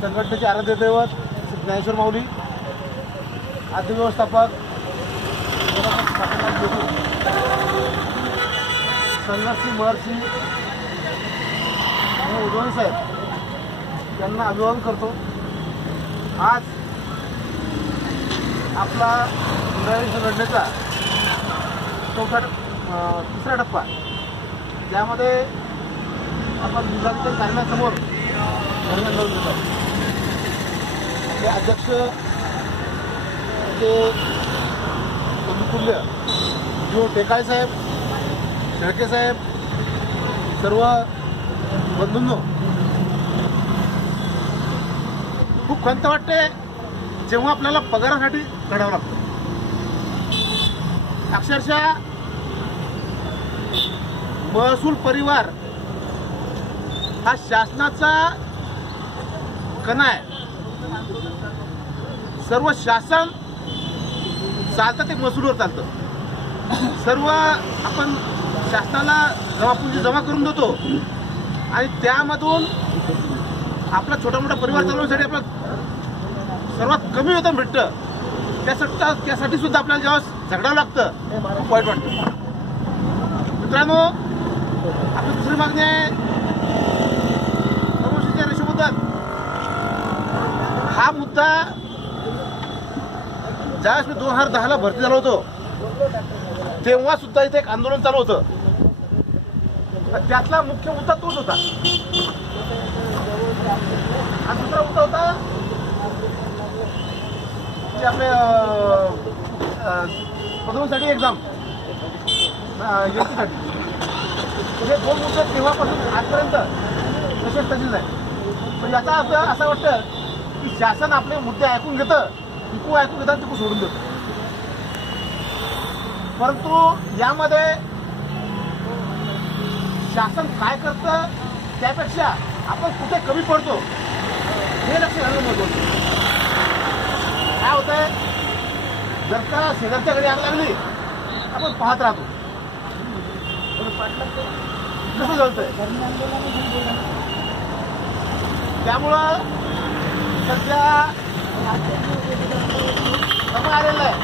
संघटनेचे आराध्य दैवत ज्ञानेश्वर माऊली, आद्य व्यवस्थापक संघर्षी महर्षी उदवणी साहेब यांना अभिवादन करतो। आज आपला इंद्रायणी संघटनेचा तिसरा टप्पा, ज्यामध्ये आपण जिल्हाधिकारी कार्यालयासमोर धरणे आंदोलन देत आहोत। आपले अध्यक्ष ते बंधुतुल्य जो टेकाळे साहेब, शेळके साहेब, सर्व बंधूंनो, खूप खंत वाटते जेव्हा आपल्याला पगारासाठी लढावं लागतं। अक्षरशः महसूल परिवार हा शासनाचा कणा आहे। सर्व शासन चालतं ते महसूलवर चालतं। सर्व आपण शासनाला जमापुंजी जमा करून देतो आणि त्यामधून आपला छोटा मोठा परिवार चालवण्यासाठी आपल्याला सर्वात कमी वेतन भेटतं। त्यासाठी सुद्धा आपल्याला जेव्हा झगडावं लागतं खूप वाईट वाटतं। मित्रांनो, आपली दुसरी मागणी आहे प्रमोशनच्या रेशोबद्दल। हा मुद्दा ज्यावेळेस मी 2010ला भरती झालो होतो तेव्हा सुद्धा इथे एक आंदोलन चालू होतं। त्यातला मुख्य मुद्दा तोच होता। हा दुसरा मुद्दा होता की आपले पदवीसाठी एक्झाम एमपीसाठी, हे दोन मुद्दे तेव्हापासून आजपर्यंत तसेच नाही। पण याचा अर्थ असं वाटतं की शासन आपले मुद्दे ऐकून घेतं, तिकू ऐकून घेतात, तिकू सोडून देतं। परंतु यामध्ये शासन काय करतं त्यापेक्षा आपण कुठे कमी पडतो हे लक्ष घालणं महत्त्वाचं। काय होतंय, जर का शेजारच्या घरी आग लागली आपण पाहत राहतो, कसं जळतंय। त्यामुळं सध्या समय आलेलं आहे,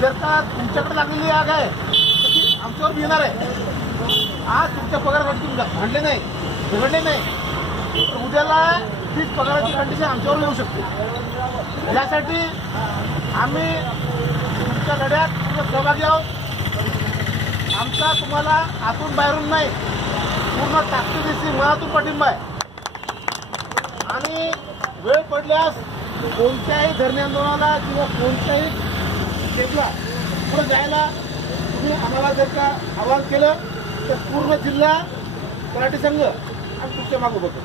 जर का तुमच्याकडे लागलेली आग आहे तर ती आमच्यावर बी येणार आहे। आज तुमच्या पगारासाठी तुम्ही भांडले नाही, झगडले नाही, तर उद्याला तीच पगाराची कंडिशन आमच्यावर येऊ शकते। यासाठी आम्ही तुमच्या लढ्यात सहभागी आहोत। आमचा तुम्हाला आतून बाहेरून नाही, पूर्ण ताकदीची मनातून पाठिंबा आहे। आणि वेळ पडल्यास कोणत्याही धरणे आंदोलनाला किंवा कोणत्याही स्टेपला पुढे जायला तुम्ही आम्हाला जर का आवाहन केलं तर पूर्ण जिल्हा मराठी संघ आम्ही तुमच्या मागे बघतो।